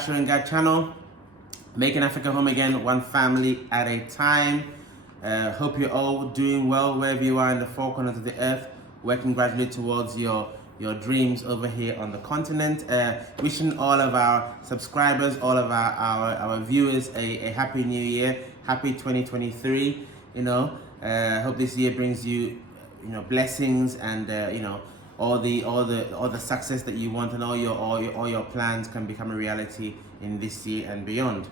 AsherGad channel, making Africa home again, one family at a time. Hope you're all doing well wherever you are in the four corners of the earth, working gradually towards your dreams over here on the continent. Wishing all of our subscribers, all of our viewers a happy new year, happy 2023. Hope this year brings you blessings and all the success that you want, and all your plans can become a reality in this year and beyond.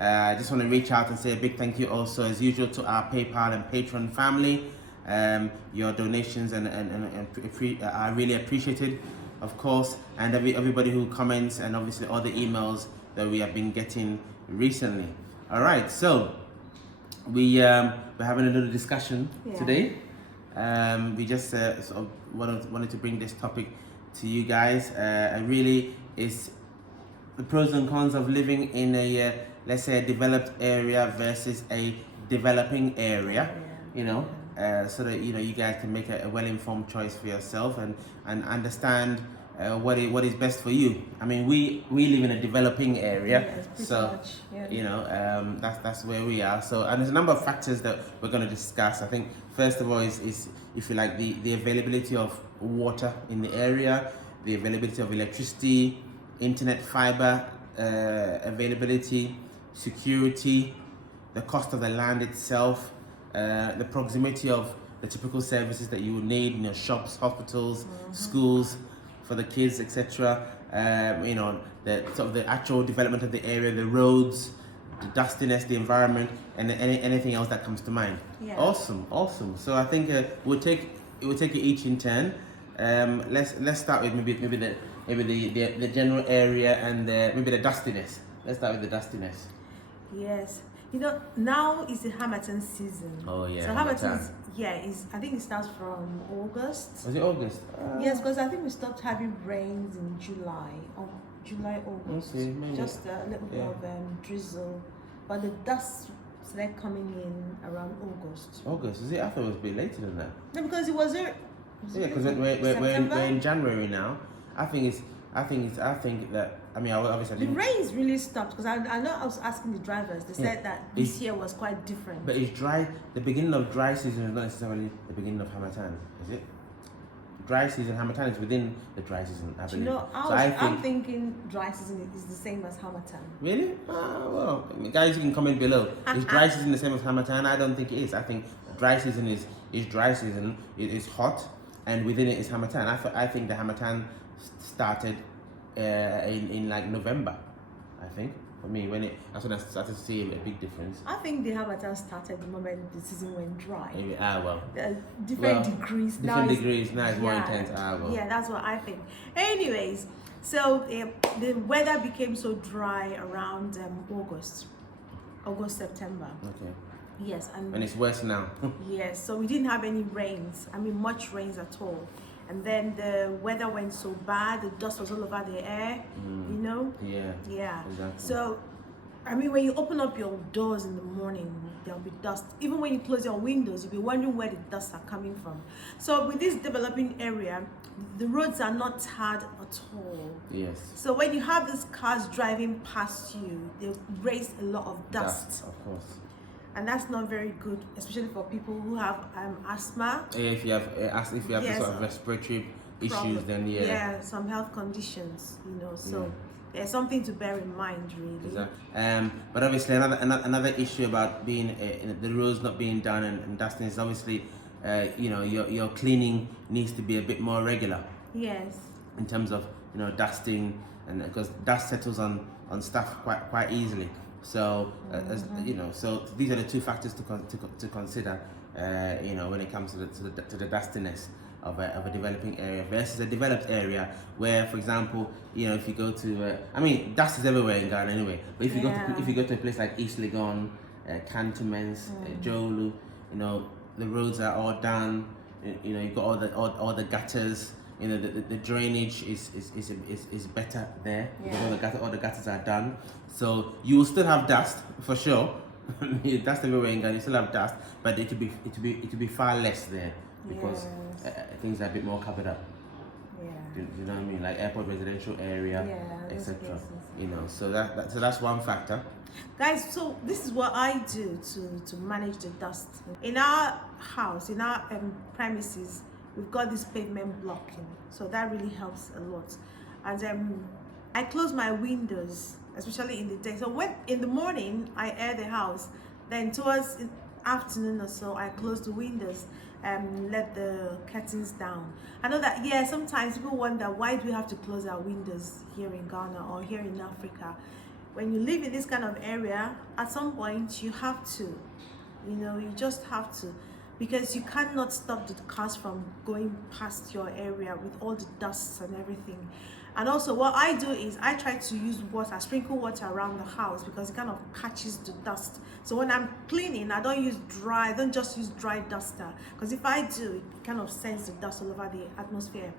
I just want to reach out and say a big thank you also, as usual, to our PayPal and Patreon family. Your donations are really appreciated, of course, and everybody who comments, and obviously all the emails that we have been getting recently. All right, so we're having a little discussion today. We just sort of wanted to bring this topic to you guys. Really is the pros and cons of living in a let's say a developed area versus a developing area. So that you guys can make a well-informed choice for yourself and understand what is best for you. I mean, we live in a developing area, so that's where we are. So, and there's a number of factors that we're going to discuss. I think first of all is if you like the availability of water in the area, the availability of electricity, internet fiber availability, security, the cost of the land itself, the proximity of the typical services that you would need, shops, hospitals, schools for the kids, etc. The sort of the actual development of the area, the roads, the dustiness, the environment, and anything else that comes to mind. Awesome. So I think we'll take it each in turn. Let's start with maybe the general area and maybe the dustiness. Let's start with the dustiness. Yes. Now is the Harmattan season. Oh yeah. So Harmattan, I think it starts from August. Was it August? Yes, because I think we stopped having rains in July, August. Okay, maybe. Just a little bit of drizzle, but the dust started coming in around August. August? Is it? I thought it was a bit later than that. No, because it was because we're in January now. I think that. I mean, obviously. The rains really stopped, because I know I was asking the drivers. They said that this year was quite different. But it's dry. The beginning of dry season is not necessarily the beginning of Harmattan, is it? Dry season, Harmattan is within the dry season, I believe. I'm thinking dry season is the same as Harmattan. Really? Well, guys, you can comment below. Is dry season the same as Harmattan? I don't think it is. I think dry season is dry season. It is hot, and within it is Harmattan. I think the Harmattan started in like November, I think. For me, that's when I started to see a big difference. I think the Harmattan started the moment the season went dry. Maybe, different degrees. Different degrees, now it's more intense. Yeah, that's what I think. Anyways, so the weather became so dry around August, September. Okay. Yes, and it's worse now. Yes, so we didn't have any rains. I mean, much rains at all. And then the weather went so bad, the dust was all over the air, Yeah. Exactly. So, I mean, when you open up your doors in the morning, there'll be dust. Even when you close your windows, you'll be wondering where the dust are coming from. So with this developing area, the roads are not tarred at all. Yes. So when you have these cars driving past you, they raise a lot of dust. Of course. And that's not very good, especially for people who have asthma. If you have this sort of respiratory issues, then some health conditions, So there's something to bear in mind, really. Exactly. But obviously, another issue about being the roads not being done and dusting is obviously, your cleaning needs to be a bit more regular. Yes. In terms of dusting, and because dust settles on stuff quite easily. So, so these are the two factors to consider, when it comes to the dustiness of a developing area versus a developed area, where, for example, if you go to, dust is everywhere in Ghana anyway. But if you go to a place like East Legon, Cantonments, Jolu, the roads are all done. You've got all the gutters. The drainage is better there, because all the gutters are done. So you will still have dust for sure. Dust everywhere in Ghana, you still have dust, but it will be far less there, because things are a bit more covered up. Yeah. Do you know what I mean? Like airport residential area, Yeah, those etc. places. You know, so that's one factor. Guys, so this is what I do to manage the dust. In our house, in our premises, we've got this pavement blocking, so that really helps a lot. And I close my windows, especially in the day. So when in the morning I air the house, then towards afternoon or so I close the windows and let the curtains down. I know that, yeah, sometimes people wonder why do we have to close our windows here in Ghana or here in Africa. When you live in this kind of area, at some point you have to, you just have to, because you cannot stop the cars from going past your area with all the dust and everything. And also what I do is I try to use water, sprinkle water around the house, because it kind of catches the dust. So when I'm cleaning, I don't just use dry duster, because if I do, it kind of sends the dust all over the atmosphere,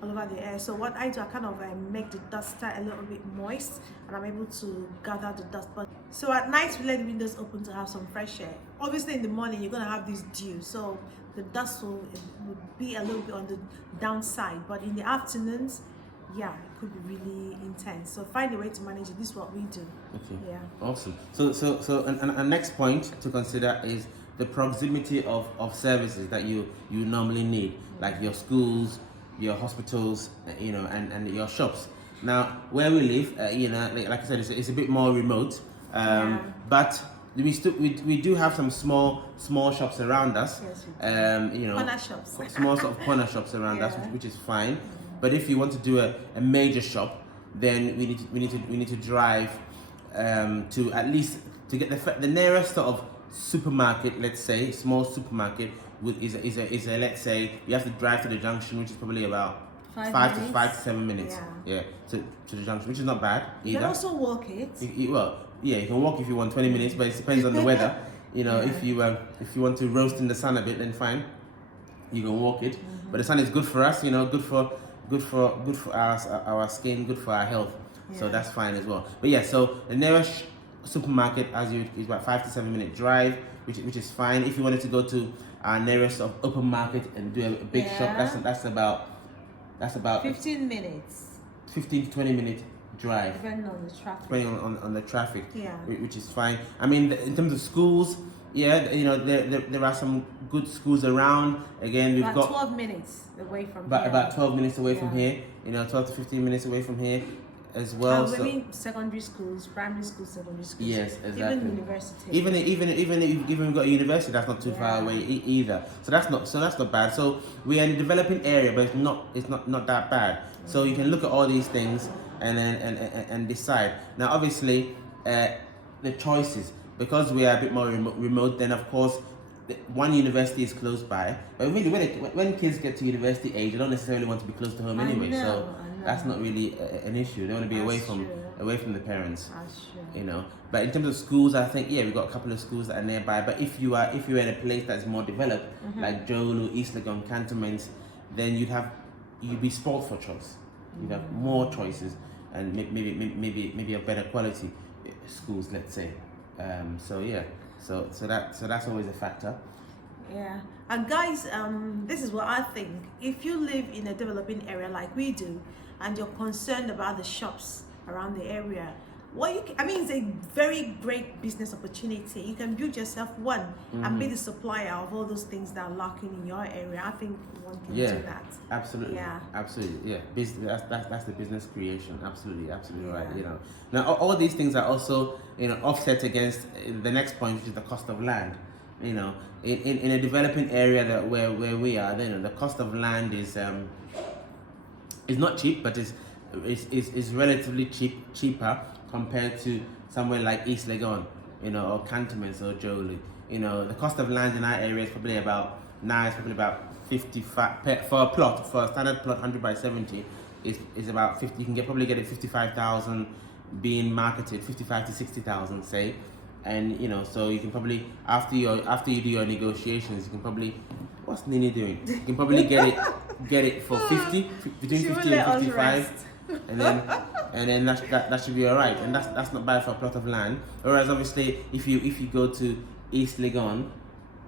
all over the air. So what I do, I kind of make the duster a little bit moist, and I'm able to gather the dust. But so at night we let the windows open to have some fresh air. Obviously in the morning you're gonna have this dew, so the dust will be a little bit on the downside. But in the afternoons, yeah, it could be really intense. So find a way to manage it. This is what we do. Okay. Yeah. Awesome. So a next point to consider is the proximity of services that you normally need, like your schools, your hospitals, and your shops. Now, where we live, like I said, it's a bit more remote, but we do have some small shops around us. Yes, we do. Corner shops. Small sort of corner shops around us, which is fine. But if you want to do a major shop, then we need to drive to at least to get the nearest sort of supermarket. Let's say small supermarket is a let's say you have to drive to the junction, which is probably about 5 to 7 minutes. Yeah, to the junction, which is not bad either. You can also walk it. You can walk if you want 20 minutes, but it depends on the weather. If you want to roast in the sun a bit, then fine, you can walk it. But the sun is good for us, good for our skin, good for our health. So that's fine as well. But yeah, so the nearest supermarket is about 5 to 7 minute drive, which is fine. If you wanted to go to our nearest open market and do a big shop, that's about 15 minutes. 15 to 20 minute drive. Depending on the traffic. Depending on the traffic. Yeah. Which is fine. I mean, in terms of schools, there are some good schools around. Again, we've got 12 minutes away from here. About 12 minutes away from here. 12 to 15 minutes away from here as well. I mean, secondary schools, primary schools, secondary schools. Yes, exactly. Even university. Even if we've got a university, that's not too far away either. So that's not bad. So we are in a developing area, but it's not that bad. So you can look at all these things and decide. Now, obviously, the choices, because we are a bit more remote, then of course one university is close by. But really, when kids get to university age, they don't necessarily want to be close to home anyway. So that's not really an issue. They want to be away from the parents. That's true. But in terms of schools, I think we've got a couple of schools that are nearby. But if you're in a place that's more developed, like Jolu, East Legon cantonments, then you'd be spoiled for choice. You'd have more choices and maybe a better quality schools, let's say. So that's always a factor. Yeah, and guys, this is what I think. If you live in a developing area like we do, and you're concerned about the shops around the area, it's a very great business opportunity. You can build yourself one and be the supplier of all those things that are lacking in your area. I think one can do that. Absolutely. Yeah. Absolutely. Yeah. That's the business creation. Absolutely right. Now all these things are also offset against the next point, which is the cost of land. In a developing area where we are, the cost of land is not cheap, but is relatively cheaper compared to somewhere like East Legon, or cantonments or Jolu. The cost of land in our area is probably about 55 for a standard plot 100 by 70 is about 50. You can probably get it 55,000 being marketed, 55 to 60,000 say. And so you can probably after you do your negotiations, you can probably, what's Nini doing? You can probably get it for 50, between 50 and 55, and then that should be alright. And that's not bad for a plot of land. Whereas obviously if you go to East Legon,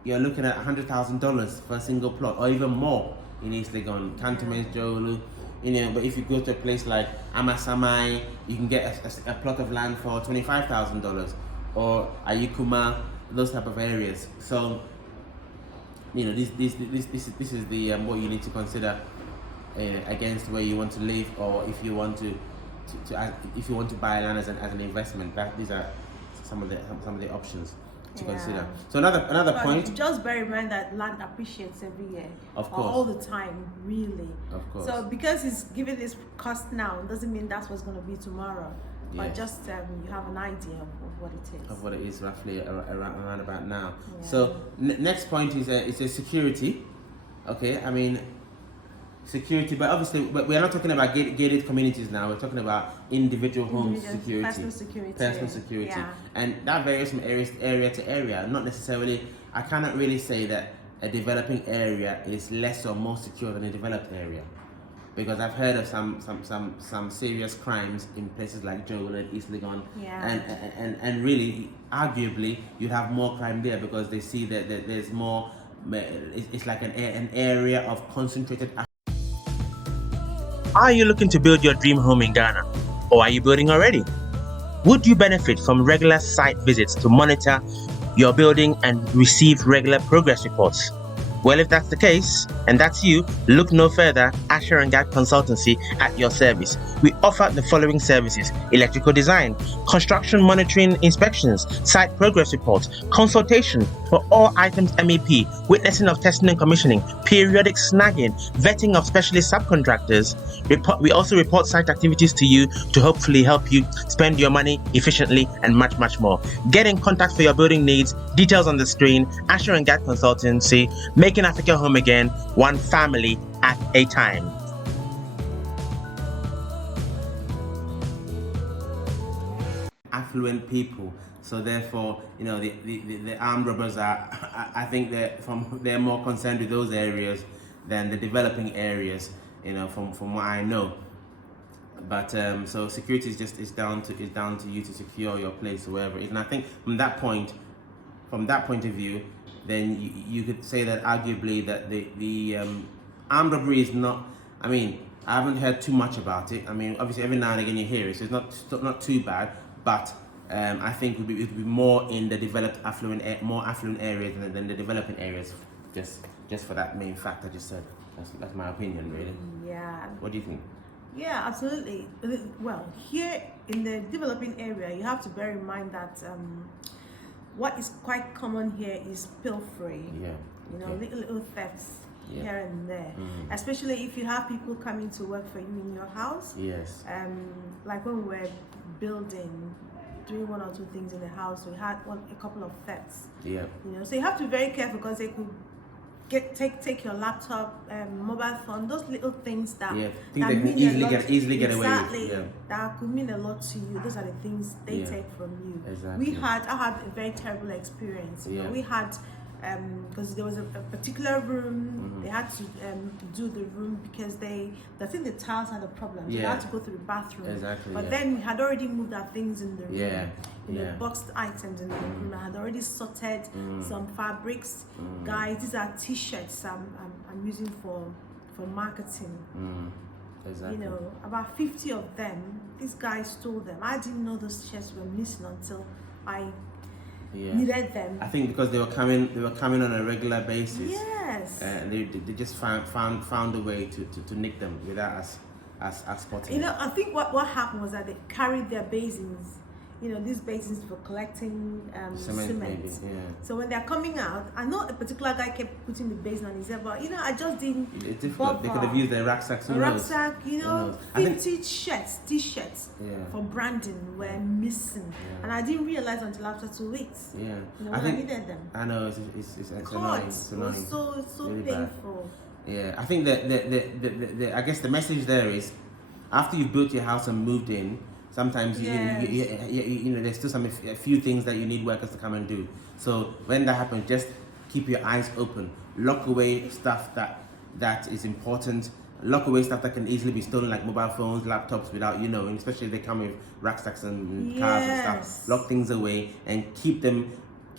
you're looking at $100,000 for a single plot, or even more in East Legon, cantonments, Jolu, But if you go to a place like Amasamai, you can get a plot of land for $25,000, or Ayukuma, those type of areas. So, this is the what you need to consider against where you want to live, or if you want to buy land as an investment. These are some of the options to consider. So another point. Just bear in mind that land appreciates every year. Of course. All the time, really. Of course. So because it's giving this cost now, doesn't mean that's what's going to be tomorrow. But Yes. just you have an idea of what it is. Of what it is roughly around about now. Yeah. So next point is security. Okay, I mean security, but obviously we're not talking about gated communities now. We're talking about individual home security, personal security, Yeah. and that varies from area to area. Not necessarily. I cannot really say that a developing area is less or more secure than a developed area, because I've heard of some serious crimes in places like Joel and East Legon, and really, arguably, you'd have more crime there because they see that there's more. It's like an area of concentrated. Are you looking to build your dream home in Ghana, or are you building already? Would you benefit from regular site visits to monitor your building and receive regular progress reports? Well, if that's the case, and that's you, look no further. AsherGad Consultancy at your service. We offer the following services: electrical design, construction monitoring inspections, site progress reports, consultation for all items MEP, witnessing of testing and commissioning, periodic snagging, vetting of specialist subcontractors. We also report site activities to you to hopefully help you spend your money efficiently, and much, much more. Get in contact for your building needs. Details on the screen. AsherGad Consultancy, making Africa home again, one family at a time. Affluent people, so therefore, the armed robbers are. I think they're more concerned with those areas than the developing areas. From what I know. But so security is down to you to secure your place or wherever it is. And I think from that point of view, then you could say that arguably that the armed robbery is not. I mean, I haven't heard too much about it. I mean, obviously every now and again you hear it, so it's not too bad. But I think it would be more in the developed, more affluent areas than the developing areas. Just for that main fact I just said. That's my opinion, really. Yeah. What do you think? Yeah, absolutely. Well, here in the developing area, you have to bear in mind that what is quite common here is pilfering. Yeah. Little thefts here and there. Especially if you have people coming to work for you in your house. Yes. Like when we were doing one or two things in the house, we had a couple of thefts. Yeah. So you have to be very careful because they could take your laptop, mobile phone, those little things that easily get away with. Exactly. That could mean a lot to you. Those are the things they take from you. Exactly. I had a very terrible experience. We had because there was a particular room, they had to do the room because I think the tiles had a problem. So they had to go through the bathroom. Exactly. But then we had already moved our things in the room. The boxed items in the room. I had already sorted some fabrics. Guys, these are t-shirts I'm using for marketing. Exactly. About 50 of them, these guys stole them. I didn't know those shirts were missing until I needed them. I think because they were coming on a regular basis. Yes. And they just found a way to nick them without us spotting. I think what happened was that they carried their basins. These basins for collecting cement. Maybe, So when they're coming out, I know a particular guy kept putting the basin on his head, but I just didn't. It's difficult. They could have used their rucksacks. A rucksack, 50 t-shirts for branding were missing, and I didn't realize until after 2 weeks. When I needed them. I know it's annoying. It's annoying. It's so really painful. Bad. Yeah, I think that the I guess the message there is, after you've built your house and moved in, sometimes there's still a few things that you need workers to come and do. So when that happens, just keep your eyes open. Lock away stuff that is important. Lock away stuff that can easily be stolen, like mobile phones, laptops, without and especially if they come with rucksacks and cars and stuff. Lock things away and keep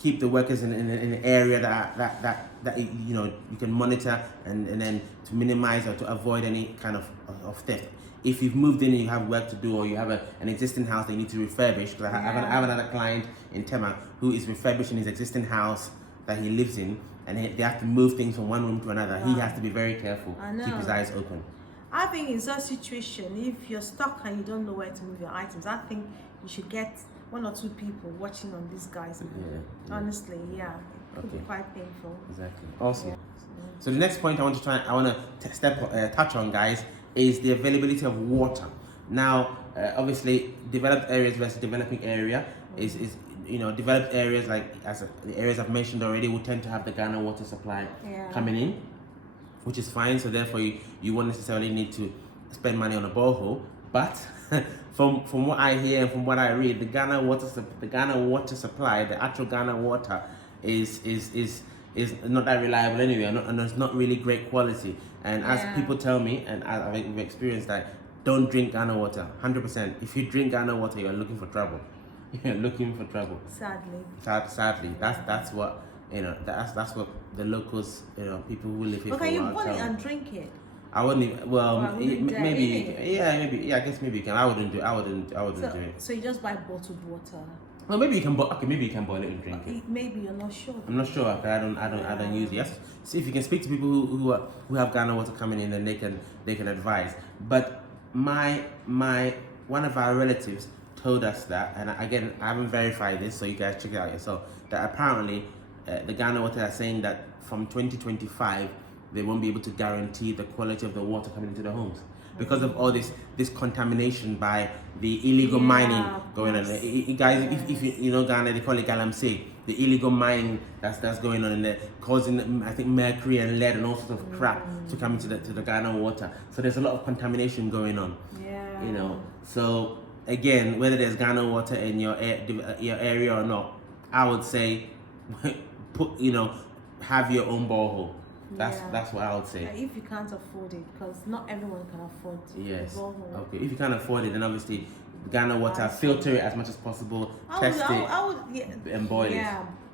keep the workers in an area that you know you can monitor and then to minimize or to avoid any kind of theft. If you've moved in and you have work to do, or you have an existing house that you need to refurbish, because I have another client in Tema who is refurbishing his existing house that he lives in, and they have to move things from one room to another. He has to be very careful, keep his eyes open. I think in such situation, if you're stuck and you don't know where to move your items, I think you should get 1 or 2 people watching on these guys. Honestly, it could be quite painful. Exactly. Awesome. Yeah. So the next point I want to touch on, guys, is the availability of water. Now, obviously, developed areas versus developing area is you know, developed areas like the areas I've mentioned already will tend to have the Ghana water supply coming in, which is fine. So therefore, you won't necessarily need to spend money on a borehole. But from what I hear and from what I read, the Ghana water supply, the actual Ghana water, is not that reliable anyway, and it's not really great quality. And as people tell me, and I've experienced that, don't drink Ghana water. 100%. If you drink Ghana water, you're looking for trouble. You're looking for trouble. Sadly, that's what, you know. That's what the locals, you know, people who live here. Okay, you boil it and drink it. I wouldn't. Well, maybe. Yeah, I guess maybe you can. I wouldn't do it. So you just buy bottled water. Well, maybe you can. Maybe you can boil it and drink it. Maybe you're not sure. I'm not sure. I don't use it. Yes. See if you can speak to people who have Ghana water coming in, and they can advise. But one of our relatives told us that, and again, I haven't verified this, so you guys check it out yourself, that apparently the Ghana water are saying that from 2025 they won't be able to guarantee the quality of the water coming into the homes because of all this contamination by the illegal mining going on. Guys, if you know Ghana, they call it galamsey, the illegal mining that's going on in there, causing, I think, mercury and lead and all sorts of crap to come into the Ghana water. So there's a lot of contamination going on. You know, so again, whether there's Ghana water in your area or not, I would say have your own borehole. That's what I would say. If you can't afford it, because not everyone can afford borehole. Okay, if you can't afford it, then obviously Ghana water, filter it as much as possible, test it, and boil it.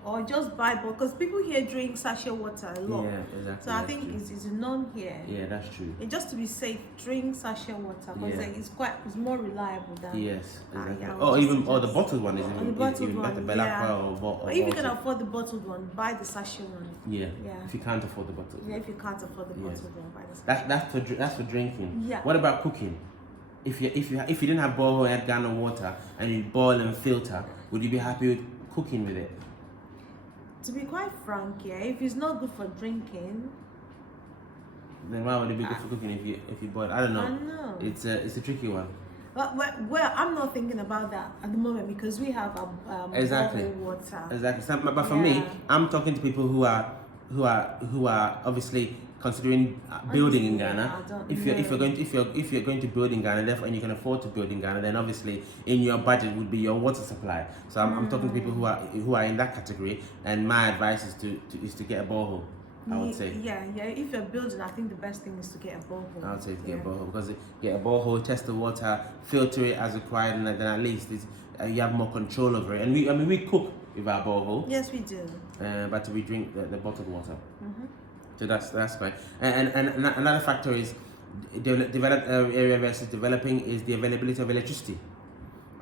Or just buy, because people here drink sachet water a lot. Yeah, exactly. So I think it's a norm here. Yeah, that's true. And just to be safe, drink sachet water, because it's more reliable than. Yes, exactly. The bottled one is even better. But if you can afford the bottled one, buy the sachet one. Yeah. If you can't afford the bottled. Yeah, if you can't afford the bottled one, buy the sachet. That's for drinking. Yeah. What about cooking? If you didn't have borehole and had Ghana water and you boil and filter, would you be happy with cooking with it? To be quite frank, if it's not good for drinking, then why would it be good for cooking if you boil? I don't know. It's a tricky one. Well, I'm not thinking about that at the moment because we have water. Exactly. But for me, I'm talking to people who are obviously considering building in Ghana. If you're going to build in Ghana, therefore, and you can afford to build in Ghana, then obviously in your budget would be your water supply. So I'm talking to people who are in that category, and my advice is to get a borehole. I would say. Yeah. If you're building, I think the best thing is to get a borehole. I would say to get a borehole, because get a borehole, test the water, filter it as required, and then at least you have more control over it. And we cook with our borehole. Yes, we do. But we drink the bottled water. So that's fine. And another factor is developed area versus developing is the availability of electricity.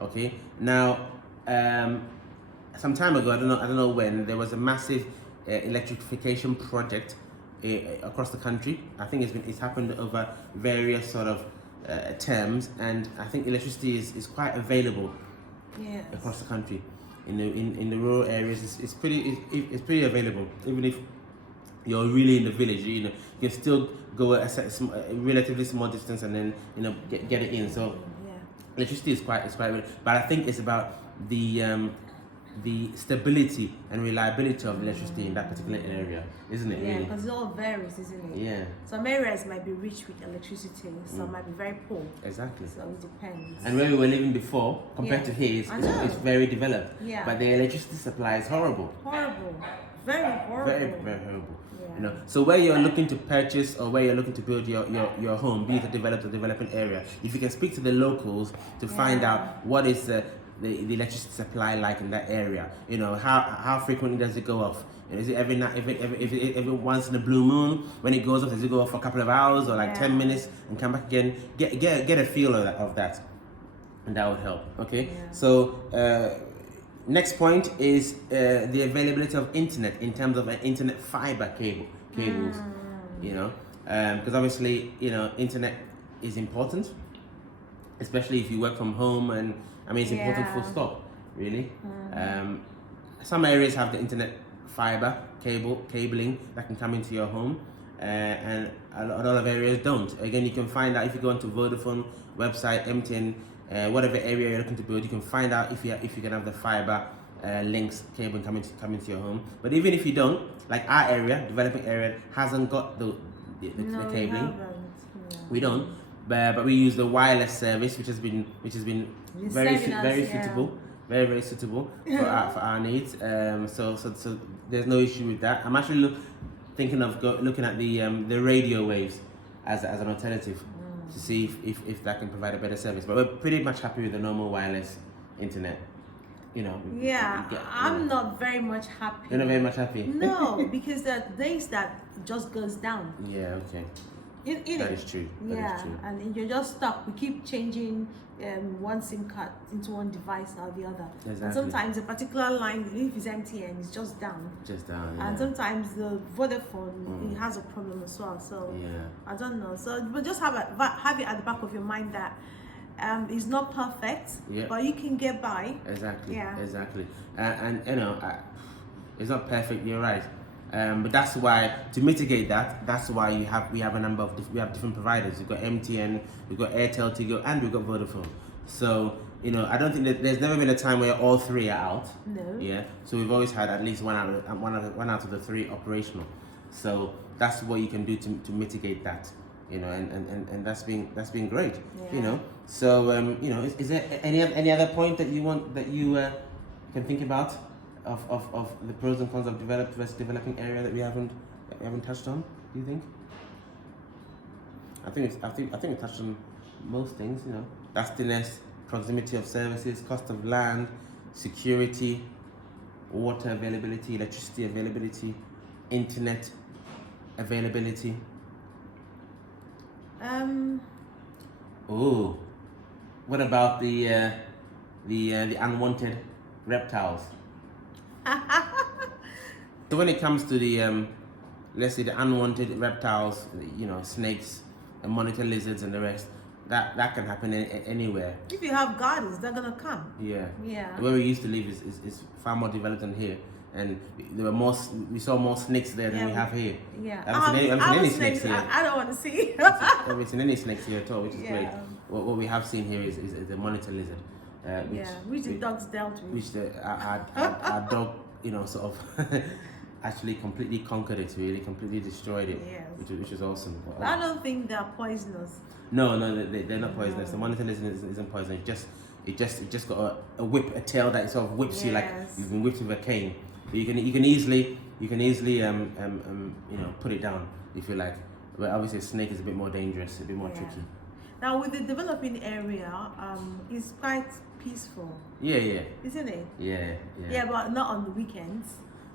Okay. Now, some time ago, I don't know when, there was a massive electrification project across the country. I think it's happened over various sort of terms, and I think electricity is quite available across the country. In the rural areas, it's pretty available, even if you're really in the village. You can still go a relatively small distance and then get it in. So electricity is quite but I think it's about the stability and reliability of electricity in that particular area, isn't it? Yeah, because it all varies, isn't it? Yeah. Some areas might be rich with electricity, some might be very poor. Exactly. So it depends. And where we were living before, compared to here, it's very developed. Yeah. But the electricity supply is horrible. Horrible. Very horrible. Very, very horrible. Yeah. So where you're looking to purchase or where you're looking to build your home, be it a developed or developing area, if you can speak to the locals to find out what is the electricity supply like in that area? You know, how frequently does it go off? Is it every night? Every once in a blue moon when it goes off? Does it go off for a couple of hours or like 10 minutes and come back again? Get a feel of that, and that would help. Okay. Yeah. So next point is the availability of internet in terms of an internet fiber cables. You know, because obviously internet is important, especially if you work from home, and I mean it's important full stop. Really. Some areas have the internet fiber cabling that can come into your home, and a lot of areas don't. Again, you can find out if you go onto Vodafone website, MTN, whatever area you're looking to build, you can find out if you can have the fiber links cable coming to your home. But even if you don't, like our area, developing area, hasn't got the cabling. We don't, but we use the wireless service, which has been very suitable. Very suitable for our needs. So there's no issue with that. I'm actually thinking of looking at the radio waves as an alternative to see if that can provide a better service. But we're pretty much happy with the normal wireless internet. You know. Yeah, I'm not very much happy. You're not very much happy. No, because there are days that it just goes down. Yeah. Okay. That is true. Yeah, that is true. and you're just stuck. We keep changing one SIM card into one device or the other. Exactly. And sometimes a particular line, if it's MTN, is just down. Yeah. And sometimes the Vodafone, it has a problem as well. So I don't know. So but just have it at the back of your mind that it's not perfect, but you can get by. Exactly. Yeah. Exactly. And it's not perfect. You're right. But that's why, to mitigate that, that's why we have a number of different providers. We've got MTN, we've got Airtel, Tigo, and we've got Vodafone. So I don't think that there's never been a time where all three are out. No. Yeah. So we've always had at least one out of the three operational. So that's what you can do to mitigate that. And that's been great. Yeah. So is there any other point that you can think about? Of the pros and cons of developed versus developing area that we haven't touched on, do you think? I think we touched on most things. Dustiness, proximity of services, cost of land, security, water availability, electricity availability, internet availability. Oh, what about the unwanted reptiles? So when it comes to the let's say the unwanted reptiles, snakes and monitor lizards and the rest, that can happen anywhere. If you have gardens, they're gonna come. Yeah. Yeah. Where we used to live is far more developed than here, and we saw more snakes there than we have here. Yeah. I haven't seen any snakes here. I don't want to see. I haven't seen any snakes here at all, which is great. What we have seen here is the monitor lizard. Which the dogs dealt with. Which our dog, sort of actually completely conquered it, really, completely destroyed it, which is awesome. But I don't think they're poisonous. No, they're not poisonous. The monitor lizard isn't poisonous. It just got a tail that sort of whips you like you've been whipped with a cane. But you can easily put it down if you like. But obviously, a snake is a bit more dangerous, a bit more tricky. Now, with the developing area, it's quite peaceful. Yeah. Isn't it? Yeah. Yeah, but not on the weekends.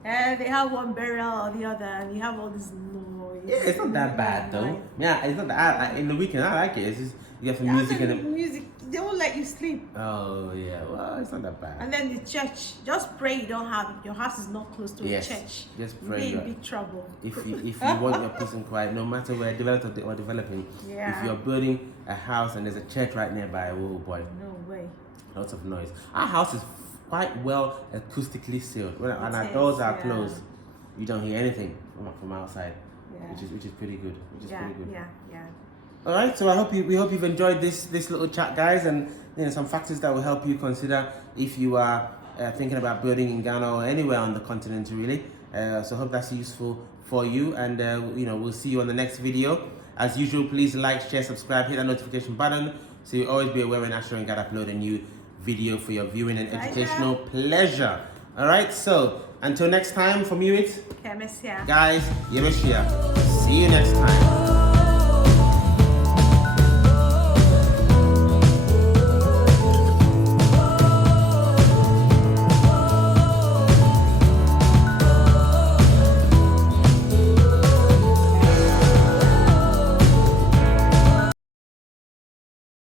They have one burial or the other, and you have all this noise. Yeah, it's not that bad though. Yeah, it's not that. In the weekend, I like it. It's just you get some music and music. They won't let you sleep. Oh yeah, well it's not that bad. And then the church. Just pray you don't have your house is not close to a church. Just pray. You'll be in big trouble. If you want your peace and quiet, no matter where developed or developing, if you're building a house and there's a church right nearby, oh boy. No way. Lots of noise. Our house is quite well acoustically sealed. When our doors are closed, you don't hear anything from outside, which is pretty good. Yeah. All right, so we hope you've enjoyed this little chat, guys, and some factors that will help you consider if you are thinking about building in Ghana or anywhere on the continent, really. So I hope that's useful for you, and we'll see you on the next video. As usual, please like, share, subscribe, hit that notification button so you'll always be aware when AsherGad upload a new video for your viewing and educational pleasure. All right, so until next time, from you it's Kemes here. guys, Yemeshia. See you next time.